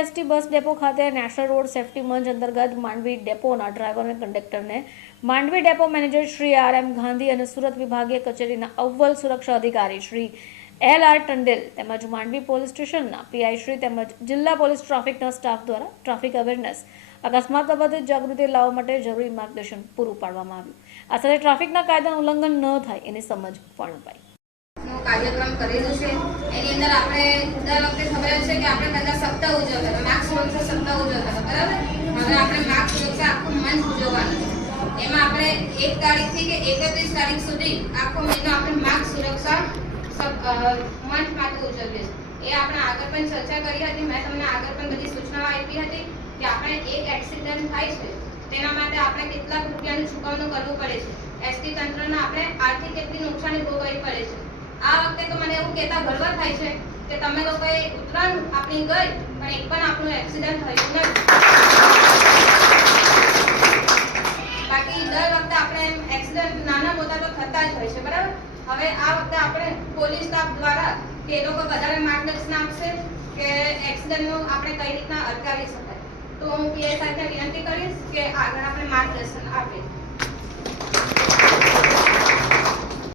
ST bus depot ખાતે national road safety મંચ અંતર્ગત માંડવી ડેપોના ડ્રાઈવર અને કંડક્ટરને Mandvi depot manager Shri R M Gandhi અને સુરત વિભાગીય કચેરીના અવ્વલ સુરક્ષા અધિકારી શ્રી એલ આર ટંડેલ તેમજ માંડવી પોલીસ સ્ટેશનના પીઆઈ શ્રી તેમજ જિલ્લા પોલીસ ટ્રાફિકના સ્ટાફ દ્વારા ટ્રાફિક અવેરનેસ, અકસ્માત બાબતે જાગૃતિ લાવવા માટે જરૂરી માર્ગદર્શન પૂરું પાડવામાં આવ્યું. આ સાથે ટ્રાફિકના કાયદાનું ઉલ્લંઘન ન થાય એની સમજ પણ અપાઈ. કાર્યક્રમ કરેલું છે. એની અંદર આપણે દર વખતે ખબર છે કે આપણે બધા સપ્તાહ ઉજવતા હતા માર્ગ સુરક્ષા સપ્તાહ ઉજવતા હતા બરાબર? હવે આપણે માર્ગ સુરક્ષા આખું મંચ ઉજવવાનું છે. એમાં આપણે એક તારીખથી કે એકત્રીસ તારીખ સુધી આખો મહિનો આપણે માર્ગ સુરક્ષા મંચ માટે ઉજવીએ છીએ. એ આપણે આગળ પણ ચર્ચા કરી હતી. મેં તમને આગળ પણ બધી સૂચનાઓ આપી હતી કે આપણે એક એક્સિડન્ટ થાય છે, તેના માટે આપણે કેટલાક રૂપિયાનું ચૂકવણું કરવું પડે છે. એસટી તંત્રને આપણે આર્થિક કેટલી નુકસાની ભોગવવી પડે છે. એવું ગર્વ થાય છે કે તમે લોકોએ ઉત્તરાયણ આપણી ગઈ, પણ એક પણ આપણું એક્સિડન્ટ થયું નથી. બાકી દર વખતે આપણે એક્સિડન્ટ નાના મોટા તો થતા જ હોય છે, બરાબર? હવે આ વખતે આપણે પોલીસ સ્ટાફ દ્વારા કે એ લોકો વધારે માર્ગદર્શન આપશે કે એક્સિડન્ટનું આપણે કઈ રીતના અટકાવી શકાય. તો હું પીઆઈ સાથે વિનંતી કરીશ કે આગળ આપણે માર્ગદર્શન આપે